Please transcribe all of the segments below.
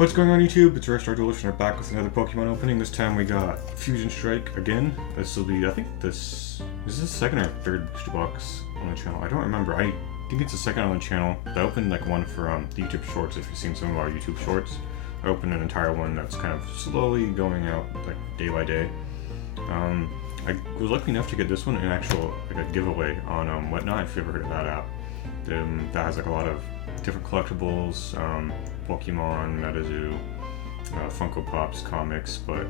What's going on YouTube? It's Rare Star Duelist and we're back with another Pokemon opening. This time we got Fusion Strike again. This will be, I think this is the second or third booster box on the channel. I don't remember. I think it's the second on the channel. I opened like one for the YouTube shorts. If you've seen some of our YouTube shorts, I opened an entire one that's kind of slowly going out like day by day. I was lucky enough to get this one in actual like a giveaway on Whatnot. If you ever heard of that app, that has like a lot of different collectibles, Pokemon, MetaZoo, Funko Pops, comics, but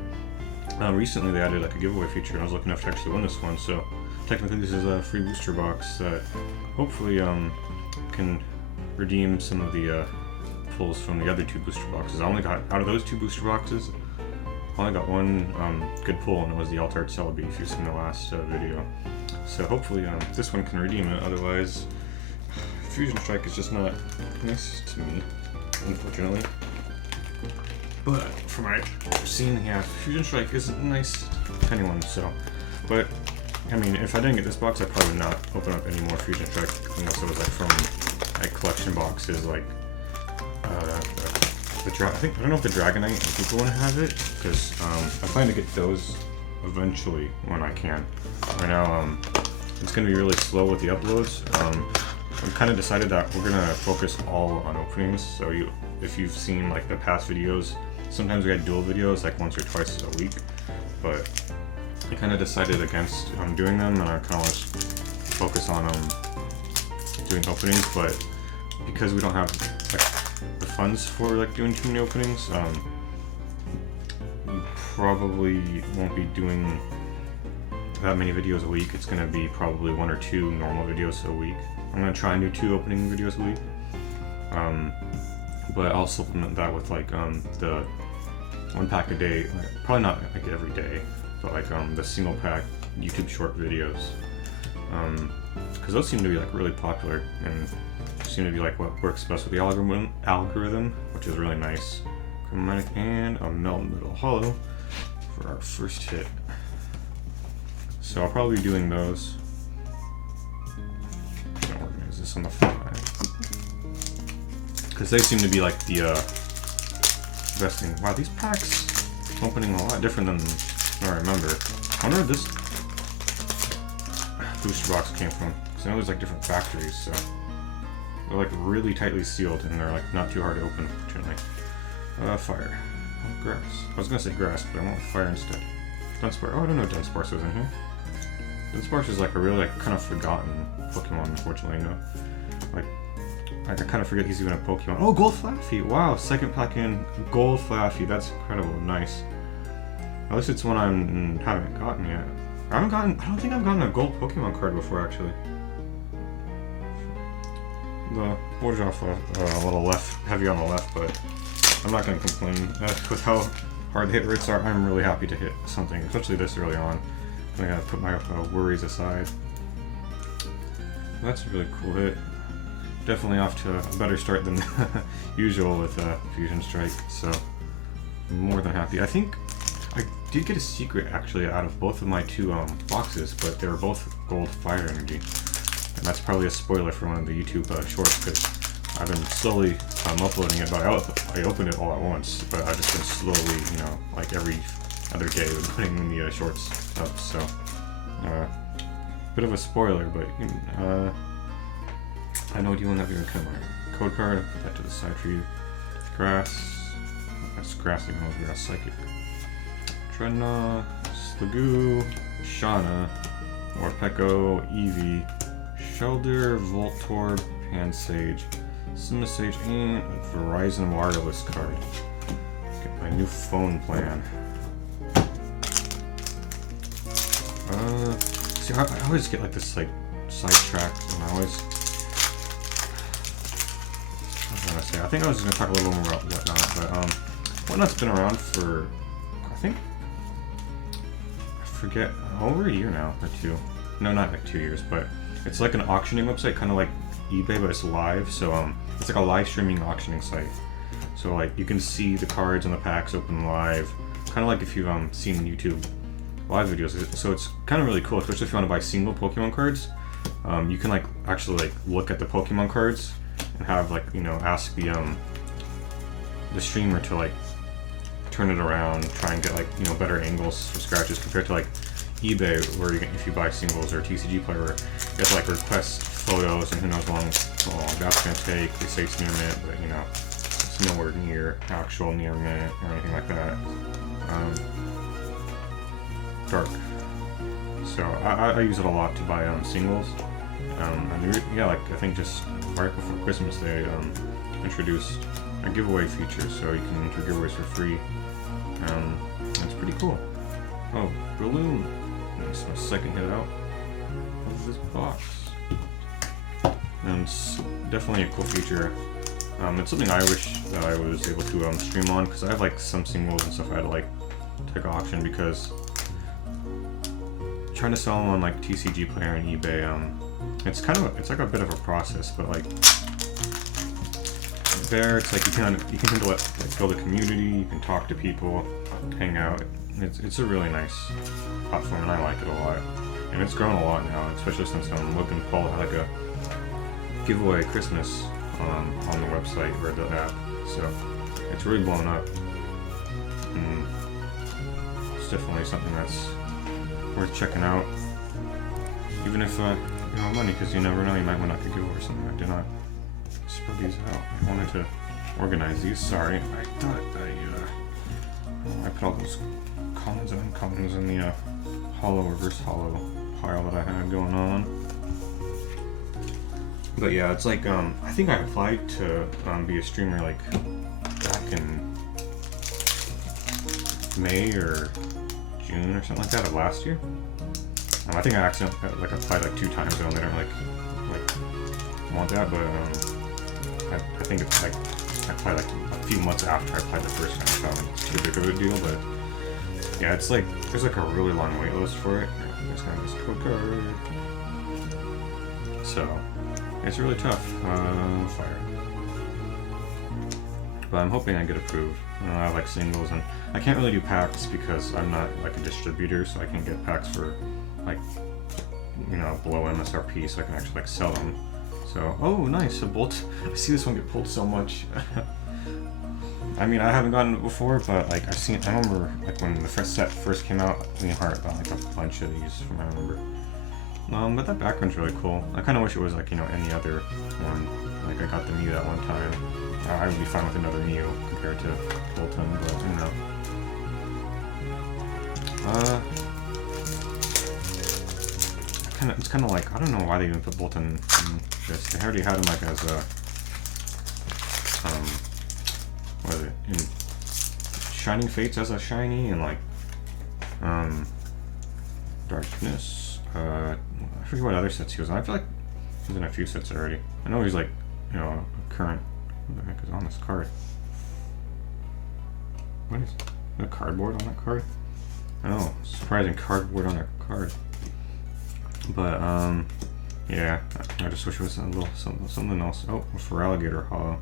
recently they added like a giveaway feature and I was lucky enough to actually win this one, so technically this is a free booster box that hopefully can redeem some of the pulls from the other two booster boxes. I only got, out of those two booster boxes, I only got one good pull, and it was the Altart Celebi, if you've seen the last video. So hopefully this one can redeem it, otherwise Fusion Strike is just not nice to me, unfortunately. But from what I've seen, yeah, Fusion Strike isn't nice to anyone, so. But, I mean, if I didn't get this box, I probably would not open up any more Fusion Strike unless it was like from like collection boxes, like I don't know if the Dragonite and Pika one have it, because I plan to get those eventually when I can. Right now, it's going to be really slow with the uploads. I've kind of decided that we're gonna focus all on openings. So if you've seen like the past videos, sometimes we had dual videos like once or twice a week, but I kind of decided against doing them, and I kind of want to focus on doing openings. But because we don't have like the funds for like doing too many openings, we probably won't be doing that many videos a week. It's gonna be probably 1 or 2 normal videos a week. I'm gonna try and do 2 opening videos a week, but I'll supplement that with like the 1 pack a day, probably not like every day, but like the single pack YouTube short videos, because those seem to be like really popular and seem to be like what works best with the algorithm, which is really nice. Chromatic and a Melmetal Hollow for our first hit. So I'll probably be doing those. Organize this on the fly, because they seem to be like the best thing. Wow, these packs opening a lot different than I remember. I wonder where this booster box came from, because I know there's like different factories, so they're like really tightly sealed and they're like not too hard to open, fortunately. Fire. Oh, grass. I was gonna say grass, but I want fire instead. Dunsparce. Oh, I don't know Dunsparce was in here. Dunsparce is like a really like kind of forgotten Pokemon, unfortunately. No, like I kind of forget he's even a Pokemon. Oh, Gold Flaffy! Wow, second pack in Gold Flaffy. That's incredible. Nice. At least it's one I haven't gotten yet. I don't think I've gotten a gold Pokemon card before, actually. The border's off a little left, heavy on the left, but I'm not gonna complain. With how hard the hit rates are, I'm really happy to hit something, especially this early on. I gotta put my worries aside. That's a really cool hit. Definitely off to a better start than usual with Fusion Strike, so I'm more than happy. I think I did get a secret actually out of both of my 2 boxes, but they were both gold fire energy. And that's probably a spoiler for one of the YouTube shorts, because I've been slowly uploading it, but I opened it all at once, but I've just been slowly, you know, like every other day putting the shorts up, so bit of a spoiler, but I know you won't have your code card. I'll put that to the side for you. Grass, that's grass, even though grass psychic. Trenna, Sliggoo, Shauna, Morpeko, Eevee, Shelder, Voltorb, Pansage, Simisage, and Verizon Wireless card. Get my new phone plan. See, I always get like this like sidetracked, and I always. What was I gonna say? I think I was just gonna talk a little more about Whatnot, but Whatnot's been around for, I think, I forget, over a year now or 2. No, not like 2 years, but it's like an auctioning website, kind of like eBay, but it's live. So it's like a live streaming auctioning site. So like you can see the cards and the packs open live, kind of like if you've seen YouTube live videos. So it's kind of really cool, especially if you want to buy single Pokemon cards. You can like actually like look at the Pokemon cards and have like, you know, ask the the streamer to like turn it around, try and get like, you know, better angles for scratches compared to like eBay, where you can, if you buy singles, or TCG Player, where you have to like request photos, and who knows how long that's gonna take. They say it's near mint, but you know, it's nowhere near actual near mint or anything like that. Dark. So I use it a lot to buy singles. And yeah, like I think just right before Christmas they introduced a giveaway feature, so you can enter giveaways for free. It's pretty cool. Oh, balloon! Nice, my second hit out of this box. And it's definitely a cool feature. It's something I wish that I was able to stream on, because I have like some singles and stuff I had to like take auction, because trying to sell them on like TCG Player and eBay, it's like a bit of a process, but like there it's like you can tend to like build a community, you can talk to people, hang out. It's a really nice platform, and I like it a lot. And it's grown a lot now, especially since Logan Paul had like a giveaway Christmas on the website or the app, so it's really blown up. And it's definitely something that's worth checking out, even if you don't have money, because you never know, you might win like a giveaway or something. I did not spread these out. I wanted to organize these. Sorry, I thought I put all those commons and uncommons in the hollow reverse hollow pile that I had going on. But yeah, it's like I think I applied to be a streamer like back in May or June or something like that of last year. I think I accidentally like applied like 2 times and they don't like want that, but I think it's like I applied like a few months after I applied the first time. I thought like it's too big of a deal, but yeah, it's like there's like a really long wait list for it. There's kind of this code card, so it's really tough. Fire. But I'm hoping I get approved. I have like singles, and I can't really do packs because I'm not like a distributor, so I can get packs for like, you know, below MSRP, so I can actually like sell them. So, oh nice, a bolt. I see this one get pulled so much. I mean, I haven't gotten it before, but like I remember like when the first set first came out, Leonhardt got like a bunch of these from what I remember. But that background's really cool. I kind of wish it was like, you know, any other one. Like I got the Mew that one time. I would be fine with another Mew compared to Bolton, but you know. It's kind of like, I don't know why they even put Bolton in this. They already had him like as a, what is it, in Shining Fates as a shiny, and like, Darkness. I forget what other sets he was on. I feel like he's in a few sets already. I know he's like, you know, a current. What the heck is on this card? What is the cardboard on that card? Oh, surprising cardboard on a card. But yeah, I just wish it was a little something else. Oh, for Alligator Hollow.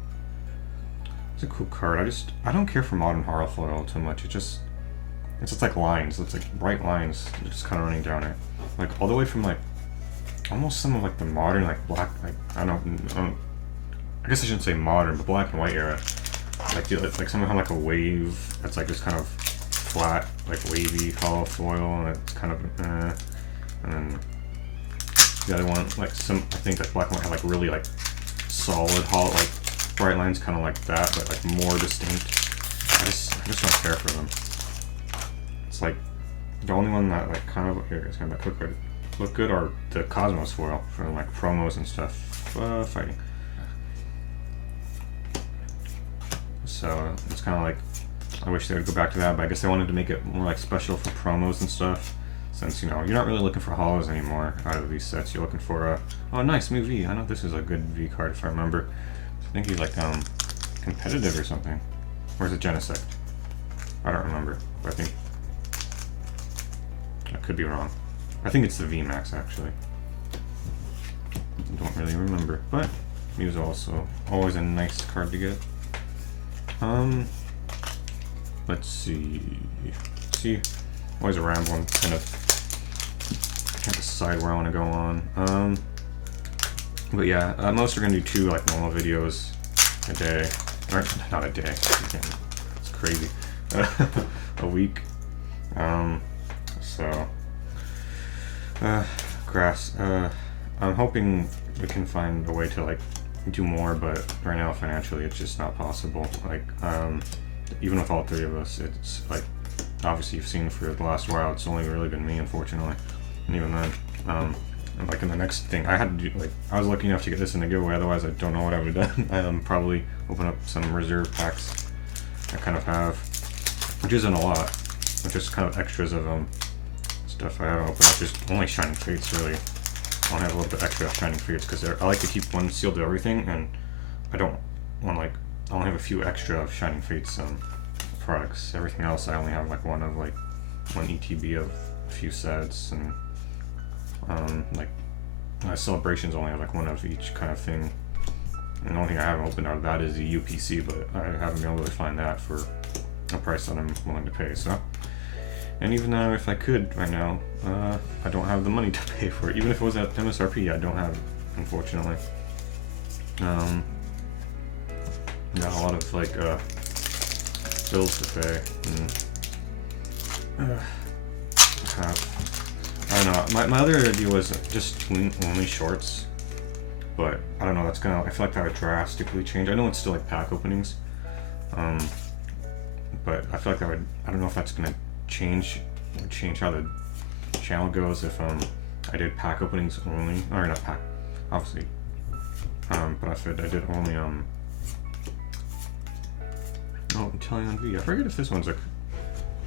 It's a cool card. I don't care for Modern Hollow foil too much. It's just like lines. It's like bright lines just kind of running down it, like all the way from like almost some of like the modern like black, like I guess I shouldn't say modern, but black and white era. Like somehow like a wave that's like just kind of flat, like wavy hollow foil, and it's kind of and then the other one, like I think that black and white have like really like solid hollow, like bright lines, kind of like that, but like more distinct. I just don't care for them. It's like the only one that like kind of here is kind of look good are the Cosmos foil for like promos and stuff. Fighting. So it's kind of like I wish they would go back to that, but I guess they wanted to make it more like special for promos and stuff. Since, you know, you're not really looking for hollows anymore out of these sets. You're looking for a nice Mew V. I know this is a good V card if I remember. I think he's like competitive or something. Or is it Genesect? I don't remember, but I think I could be wrong. I think it's the VMAX actually. I don't really remember, but Mew's also always a nice card to get. Let's see. Always a rambling, kind of can't decide where I want to go on. But yeah, most are gonna do 2 like normal videos a day. or not a day. It's crazy. A week. So grass. I'm hoping we can find a way to like do more, but right now financially it's just not possible. Like even with all three of us, it's like obviously you've seen for the last while it's only really been me, unfortunately, and even then and like in the next thing I had to do, like I was lucky enough to get this in the giveaway, otherwise I don't know what I would have done. Probably open up some reserve packs I kind of have, which isn't a lot, but just kind of extras of stuff I haven't opened up, just only Shining Fates really. I only have a little bit extra Shining Fates because I like to keep one sealed to everything, and I don't want like I only have a few extra of Shining Fates products. Everything else I only have like one ETB of a few sets, and like Celebrations only have like one of each kind of thing. And the only thing I haven't opened out of that is the UPC, but I haven't been able to find that for a price that I'm willing to pay. So, and even though if I could right now, I don't have the money to pay for it. Even if it was at MSRP, I don't have it, unfortunately. Got a lot of like bills to pay. And, I don't know. My other idea was just only shorts, but I don't know. I feel like that would drastically change. I know it's still like pack openings, but I feel like that would. I don't know if that's gonna change how the channel goes if I did pack openings only, or not pack, obviously. But if I did only Italian V. I forget if this one's like.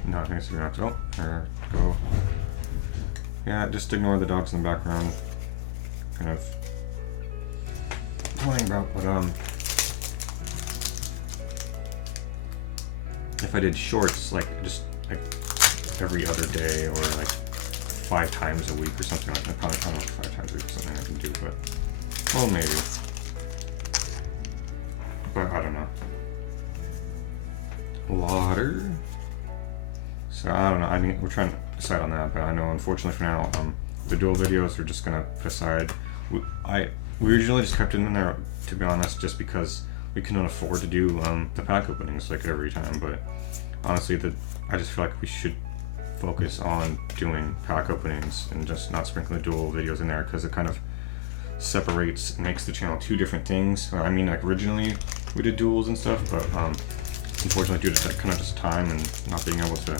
No, I think it's not. Oh, there go. Yeah, just ignore the dogs in the background. Kind of playing about, but if I did shorts like just like every other day or like 5 times a week or something like that, probably I don't know if 5 times a week is something I can do, but well maybe. But I don't know. Water. So I don't know. I mean, we're trying to decide on that, but I know unfortunately for now, the dual videos we're just gonna put aside. We originally just kept it in there, to be honest, just because we couldn't afford to do the pack openings like every time. But honestly, I just feel like we should focus on doing pack openings and just not sprinkling the dual videos in there, because it kind of separates, makes the channel 2 different things. I mean, like originally we did duels and stuff, but unfortunately due to kind of just time and not being able to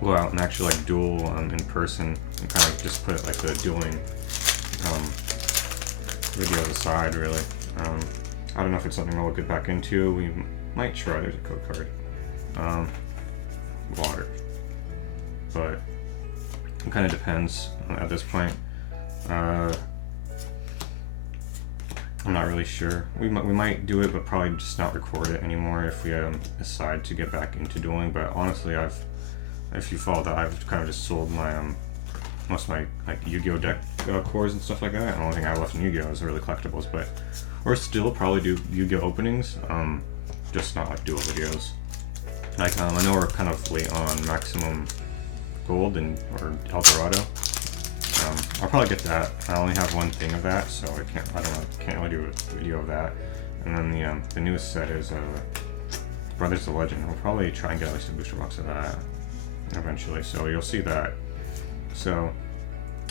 go out and actually like duel in person, and kind of just put like the dueling videos aside, really. I don't know if it's something we'll get back into. We might try. There's a code card. Water. But it kind of depends at this point. I'm not really sure. We might do it, but probably just not record it anymore if we decide to get back into dueling. But honestly, if you follow that, I've kind of just sold my most of my like Yu-Gi-Oh deck cores and stuff like that. The only thing I have left in Yu-Gi-Oh is really collectibles, but or still probably do Yu-Gi-Oh openings, just not like dual videos. Like I know we're kind of late on Maximum Gold or El Dorado. I'll probably get that. I only have one thing of that, so I can't really do a video of that. And then the newest set is Brothers of Legend. We'll probably try and get at least a booster box of that eventually, so you'll see that. So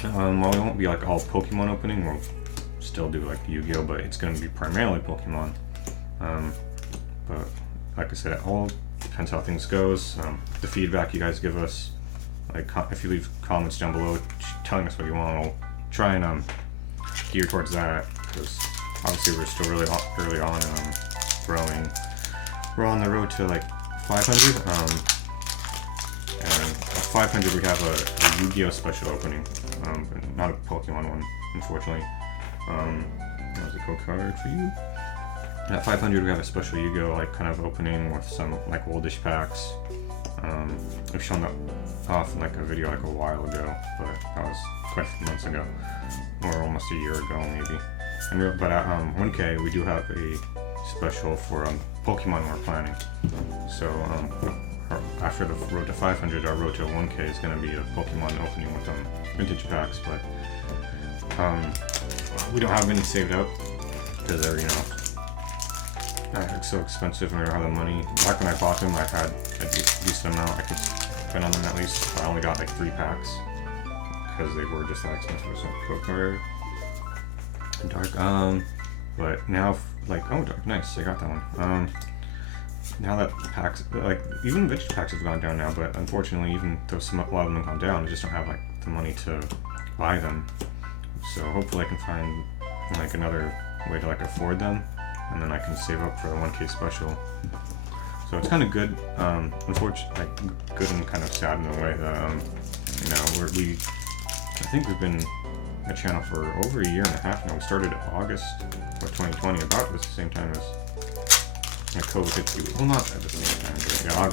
while we won't be like all Pokemon opening, we'll still do like Yu-Gi-Oh, but it's going to be primarily Pokemon. But like I said, it all depends how things goes. The feedback you guys give us, like if you leave comments down below telling us what you want, we'll try and gear towards that, because obviously we're still really early on growing. We're on the road to like 500, and at 500 we have a Yu-Gi-Oh special opening, not a Pokemon one, unfortunately. That was a code card for you. At 500 we have a special Yu-Gi-Oh like kind of opening with some like oldish packs. I've shown that off in like a video like a while ago, but that was quite a few months ago, or almost a year ago maybe. But at 1K we do have a special for Pokemon we're planning. So after the road to 500, our road to 1K is going to be a Pokemon opening with vintage packs, but we don't have any saved up because they're so expensive and I don't have the money. Back when I bought them, I had a decent amount I could spend on them at least. But I only got like 3 packs because they were just that expensive. So Poker, Dark. But now, like, oh, Dark, nice, I got that one. Now that packs, like, even vintage packs have gone down now, but unfortunately, even though a lot of them have gone down, I just don't have like the money to buy them. So hopefully I can find like another way to like afford them, and then I can save up for the 1K special. So it's kind of good, unfortunately, like good and kind of sad in a way that you know, I think we've been a channel for over a year and a half now. We started August of 2020, about the same time as like COVID hit you. Well, not at the same time, but yeah,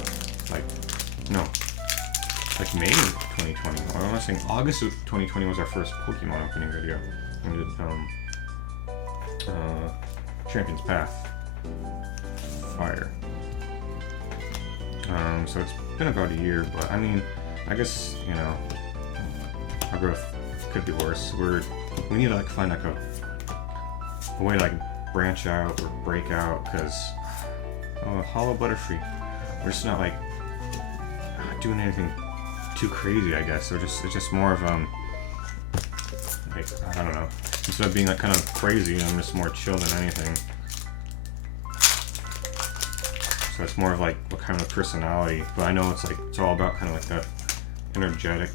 like May of 2020. I'm not saying August of 2020 was our first Pokemon opening video. We did Champion's Path Fire. So it's been about a year, but I mean, I guess, you know, our growth could be worse. We need to like find like a way to like branch out or break out, because Hollow Butterfree, we're just not like doing anything too crazy, I guess. It's just more of like, I don't know, instead of being like kind of crazy, I'm just more chill than anything. So it's more of like what kind of personality, but I know it's all about kind of like that energetic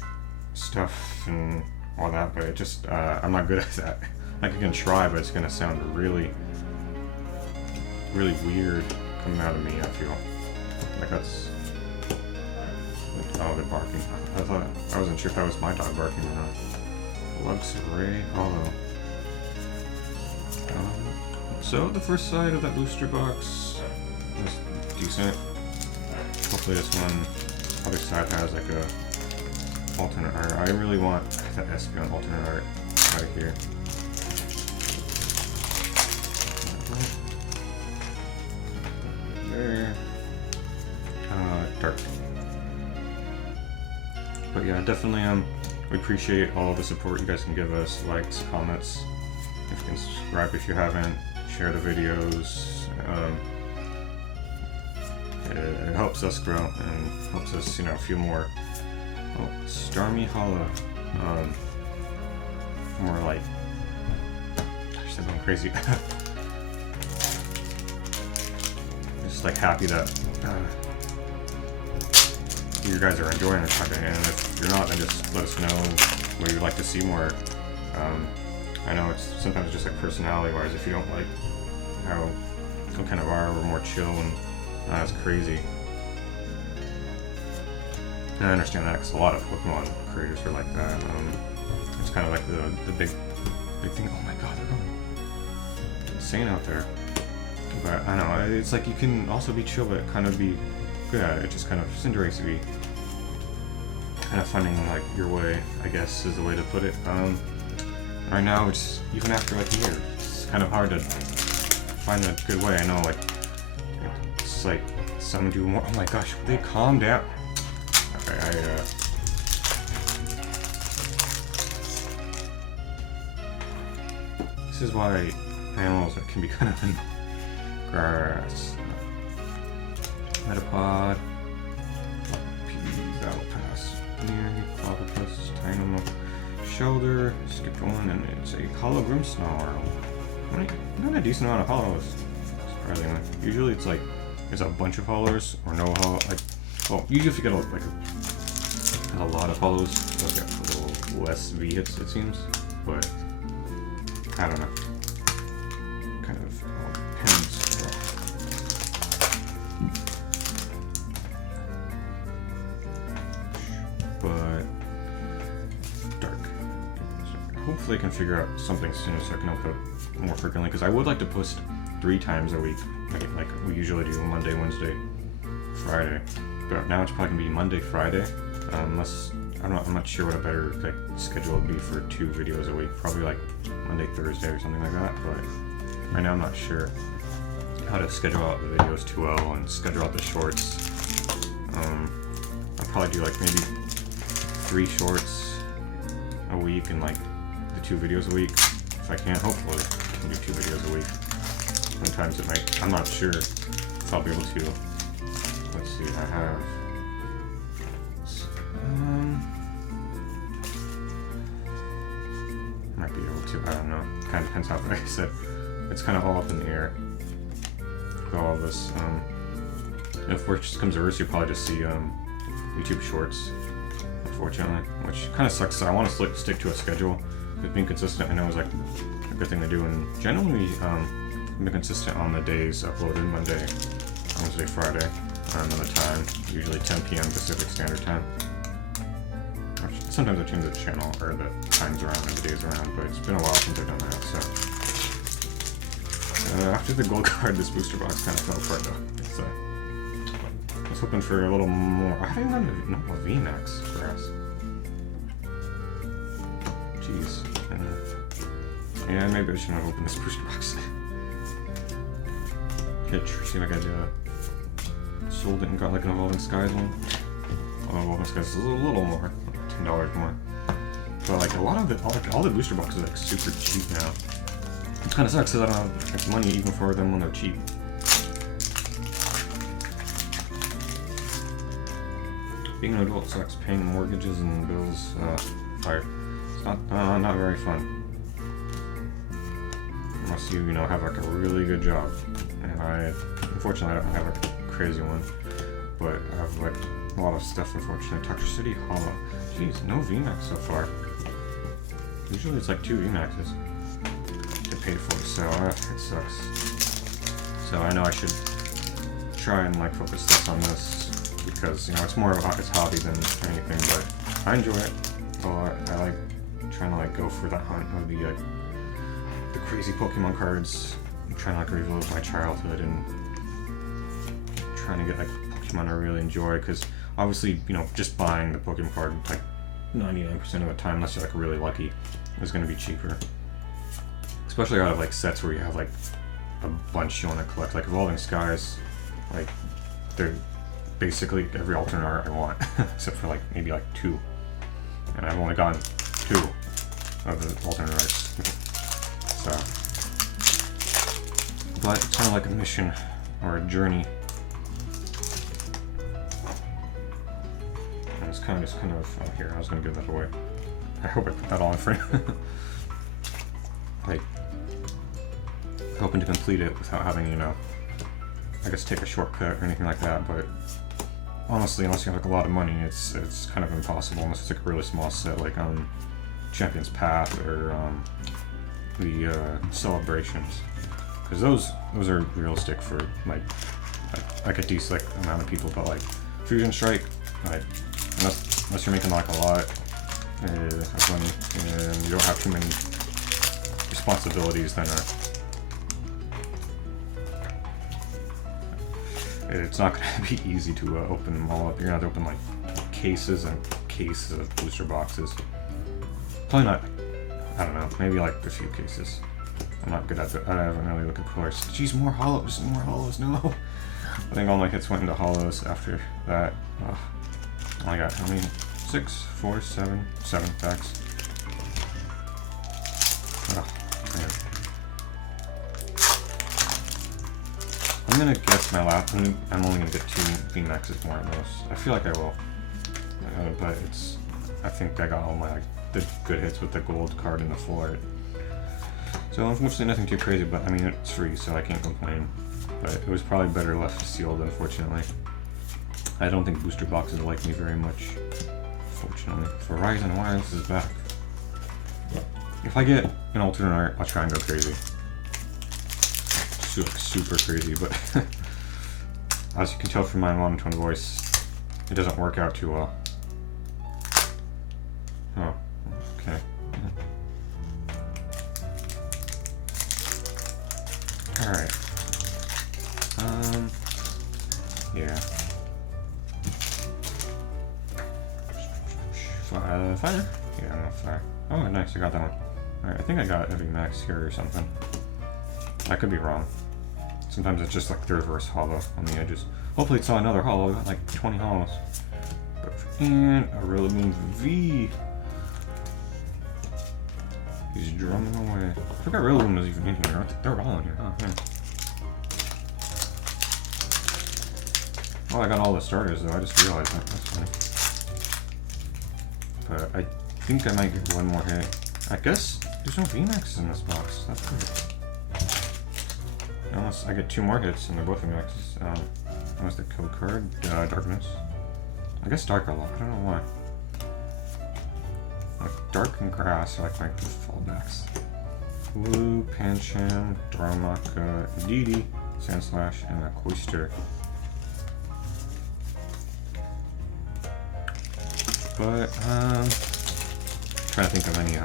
stuff and all that, but it just I'm not good at that. Like I can try, but it's gonna sound really weird coming out of me, I feel. Like that's, oh, they're barking. I wasn't sure if that was my dog barking or not. Luxray Hollow. So the first side of that booster box was decent. Hopefully this other side has like a alternate art. I really want that Espeon alternate art right here. There. Dark. But yeah, definitely we appreciate all the support you guys can give us, likes, comments. If you can subscribe if you haven't, share the videos. It helps us grow and helps us, you know, feel more. Oh, Starmie Hollow. More like, gosh, I'm going crazy. Just like happy that you guys are enjoying this content, and if you're not, then just let us know what you'd like to see more. I know it's sometimes just like personality wise, if you don't like how some kind of are, we're more chill and not as crazy. And I understand that because a lot of Pokemon creators are like that. It's kind of like the big thing. Oh my god, they're going insane out there. But I know, it's like you can also be chill but kind of be good at it. Just kind of Cinderace be kind of finding like your way, I guess is the way to put it. Right now, it's even after like a year, it's kind of hard to find a good way. I know, like it's like some do more. Oh my gosh, would they calm down? Okay, this is why animals can be kind of in grass. Metapod, Battle Pass, Clobbopus, Tynamo, Shoulder, skipped one, and it's a Hollow Grimmsnarl. Not a decent amount of hollows, surprisingly. Usually it's like, there's a bunch of hollows, or no hollow, like, well, usually if you get a lot of hollows, you'll get a little less V hits, it seems, but, I don't know. Kind of, pens. But Dark. Hopefully I can figure out something soon so I can upload more frequently, because I would like to post 3 times a week, like we usually do, Monday, Wednesday, Friday. But now it's probably gonna be Monday, Friday, unless I'm not sure what a better like schedule would be for 2 videos a week. Probably like Monday, Thursday, or something like that. But right now I'm not sure how to schedule out the videos too well and schedule out the shorts. I'll probably do like maybe 3 shorts a week and like the 2 videos a week. If I can, hopefully I can do 2 videos a week. Sometimes it might. I'm not sure if I'll be able to. Let's see. I have. Might be able to. I don't know. Kind of depends how. Like I said, it's kind of all up in the air. With all of this. If worst comes to worst, you'll probably just see YouTube Shorts. Unfortunately, which kind of sucks. So I want to stick to a schedule. Because being consistent, I know, is like a good thing to do. And generally, I'm consistent on the days uploaded: Monday, Wednesday, Friday, on the time, usually 10 p.m. Pacific Standard Time. Sometimes I change the channel or the times around and the days around, but it's been a while since I've done that. So after the gold card, this booster box kind of fell apart though. So I was hoping for a little more. I haven't done a VMAX grass. Jeez. Yeah, maybe I shouldn't have opened this booster box. Okay, see if I could sold it and got like an Evolving Skies one. Although Evolving Skies is a little more, $10 more. But like a lot of all the booster boxes are like super cheap now. It kind of sucks because I don't have like, money even for them when they're cheap. Being an adult sucks. Paying mortgages and bills, fire. It's not very fun. Unless you have like a really good job. And unfortunately I don't have like a crazy one. But I have like a lot of stuff, unfortunately. Toxicity Hollow. Jeez, no VMAX so far. Usually it's like 2 VMAXs to pay for, so it sucks. So I know I should try and like focus this on this because it's more of a hobby than anything, but I enjoy it. So I like trying to like go for that hunt of the crazy Pokemon cards. I'm trying to like relive my childhood and trying to get like Pokemon I really enjoy, because obviously just buying the Pokemon card like 99% of the time, unless you're like really lucky, is going to be cheaper. Especially out of like sets where you have like a bunch you want to collect, like Evolving Skies. Like they're basically every alternate art I want, except for like maybe like 2, and I've only gotten 2 of the alternate arts. So, but it's kind of like a mission or a journey. And it's kind of here. I was gonna give that away. I hope I put that all in frame. Like hoping to complete it without having I guess take a shortcut or anything like that. But honestly, unless you have like a lot of money, it's kind of impossible unless it's like a really small set, like Champion's Path or the Celebrations, because those are realistic for like a decent amount of people. But like Fusion Strike, like unless you're making like a lot of money and you don't have too many responsibilities, then it's not going to be easy to open them all up. You're going to have to open like cases and cases of booster boxes. Probably not, I don't know, maybe like a few cases. I'm not good at it. I haven't really looked at colors. Jeez, more hollows, no. I think all my hits went into hollows after that. I got how many? 6, 4, 7 packs. Oh, man. I'm gonna guess my last. I'm only gonna get 2 VMAXs more at most. I feel like I will, but it's. I think I got all my the good hits with the gold card and the full art. So unfortunately, nothing too crazy. But I mean, it's free, so I can't complain. But it was probably better left sealed, unfortunately. I don't think booster boxes like me very much, fortunately. Verizon Wireless is back. If I get an alternate art, I'll try and go crazy. Super crazy, but as you can tell from my monotone voice, it doesn't work out too well. Oh, okay. Alright. Yeah. Fire? Yeah, no, fire. Oh, nice, I got that one. Alright, I think I got every max here or something. I could be wrong. Sometimes it's just like the reverse hollow on the edges. Hopefully it's not another hollow. I got like 20 hollows. And a Rillaboom V. He's drumming away. I forgot Rillaboom was even in here. They're all in here. Oh, yeah. Oh, I got all the starters though, I just realized that. That's funny. But I think I might get one more hit. I guess there's no VMAXs in this box. That's weird. Unless I get 2 more hits and they're both VMAXs. That was the code card. Darkness. I guess Darker Law. I don't know why. Like Dark and Grass are like my fallbacks. Blue, Pancham, Dharmaka, Didi, Sandslash, and Cloister. But, trying to think of any,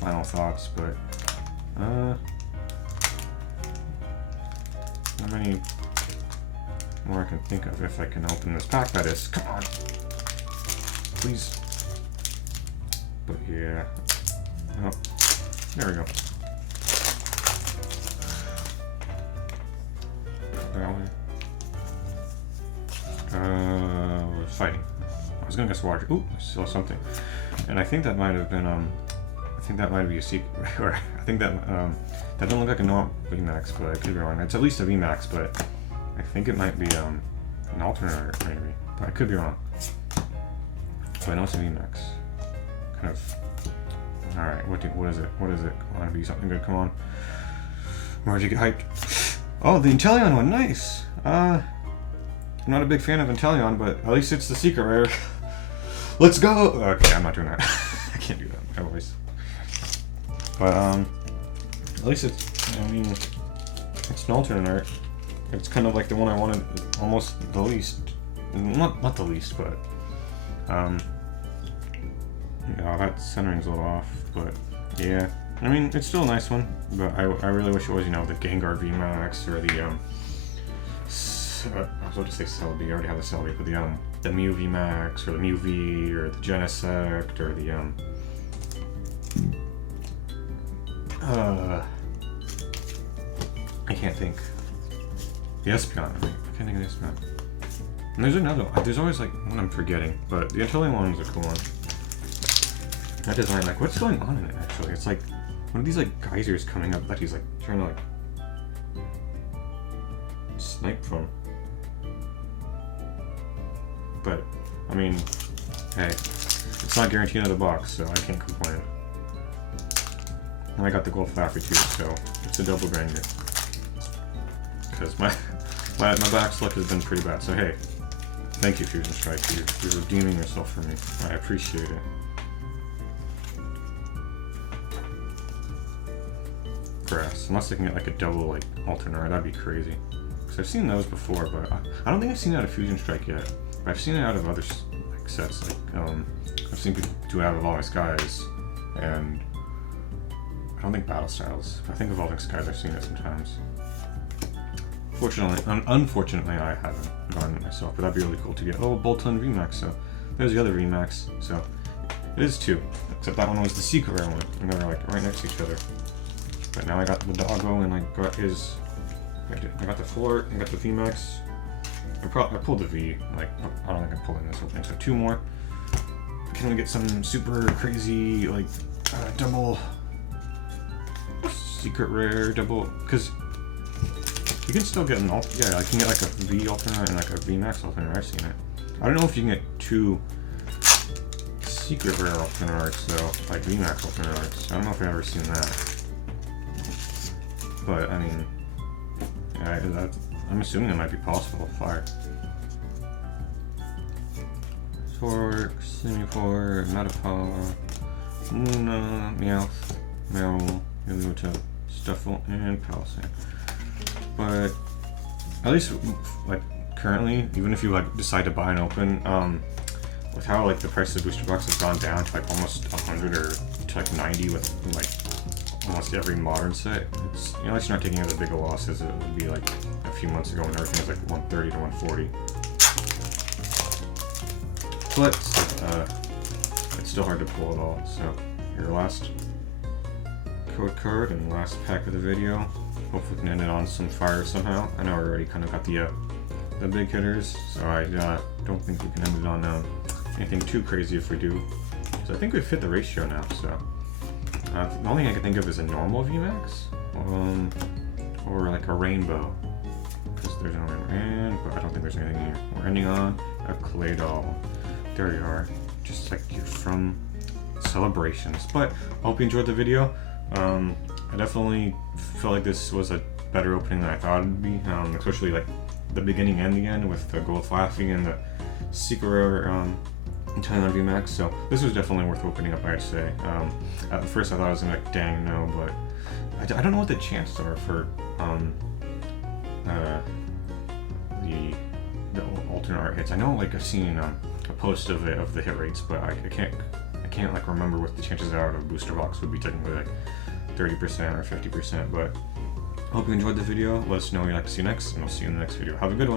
final thoughts, but, how many more I can think of if I can open this pack, that is. Come on! Please. But, yeah. Oh, there we go. Fighting. I was gonna guess water. Ooh, I saw something. And I think that might have been, I think that might be a secret, or I think that, that doesn't look like a normal VMAX, but I could be wrong. It's at least a VMAX, but I think it might be, an alternate, maybe. But I could be wrong. But I know it's a VMAX. Kind of. Alright, what is it? What is it? Want to be something good? Come on. Where'd you get hyped? Oh, the Inteleon one, nice! I'm not a big fan of Inteleon, but at least it's the secret rare. Let's go! Okay, I'm not doing that. I can't do that, always. But, at least it's, I mean, it's an alternate art. It's kind of like the one I wanted almost the least. Not the least, but, yeah, that centering's a little off, but, yeah. I mean, it's still a nice one, but I really wish it was, you know, the Gengar VMAX or the, I was about to say Celebi, I already have the Celebi, but the Mew VMAX, or the Mew V, or the Genesect, or the, I can't think. The Espeon, I can't think of the Espeon. And there's another one, there's always like one I'm forgetting, but the Inteleon one was a cool one. That design, like, what's going on in it actually? It's like, one of these like geysers coming up that he's like trying to like snipe from. But, I mean, hey, it's not guaranteed out of the box, so I can't complain. And I got the Gold Flapper too, so it's a double banger. Because my back's luck has been pretty bad, so hey, thank you, Fusion Strike, you're redeeming yourself for me. I appreciate it. Grass, unless I can get like a double like alternate, that'd be crazy. Because I've seen those before, but I don't think I've seen it out of Fusion Strike yet. But I've seen it out of other like sets, like I've seen people do it out of Evolving Skies, and I don't think Battle Styles. I think Evolving Skies I've seen it sometimes. Fortunately, unfortunately I haven't gotten it myself, but that'd be really cool to get. Oh, Boltund VMAX, so there's the other VMAX, so it is 2. Except that one was the secret rare one, and they were like right next to each other. But now I got the Doggo, and I got his. I got the Floor, I got the VMAX. I pulled the V. Like, I don't think I pulled in this whole thing. So 2 more. Can we get some super crazy like double secret rare double? Because you can still get an yeah, I can get like a V alternate and like a VMAX alternate. I've seen it. I don't know if you can get 2 secret rare alternate arts though, like VMAX alternate arts. I don't know if I've ever seen that. But, I mean, yeah, I'm assuming it might be possible. Fire. Torque, Simipour, Metapod, Luna, Meowth, Meryl, Heliotep, Stuffle, and Palisade. But, at least, like, currently, even if you, like, decide to buy and open, with how, like, the price of the booster box has gone down to, like, almost 100 or to, like, 90 with, like, almost every modern set, it's, you know, at least you're not taking as big a loss as it would be like a few months ago when everything was like 130 to 140. But it's still hard to pull it all. So your last code card and last pack of the video. Hopefully we can end it on some fire somehow. I know we already kind of got the big hitters, so I don't think we can end it on anything too crazy if we do. So I think we've hit the ratio now. So. The only thing I can think of is a normal VMAX, or like a rainbow, because there's no end, but I don't think there's anything here. We're ending on a clay doll. There you are, just like you're from Celebrations. But I hope you enjoyed the video. I definitely felt like this was a better opening than I thought it'd be, especially like the beginning and the end with the Gold Flaffy and the Secret Thailand VMAX. So this was definitely worth opening up, I'd say. At first I thought I was gonna be like, dang no, but I don't know what the chances are for the alternate art hits. I know like I've seen a post of the hit rates, but I can't like remember what the chances are of a booster box would be technically like 30% or 50%. But I hope you enjoyed the video. Let us know what you'd like to see next, and we'll see you in the next video. Have a good one.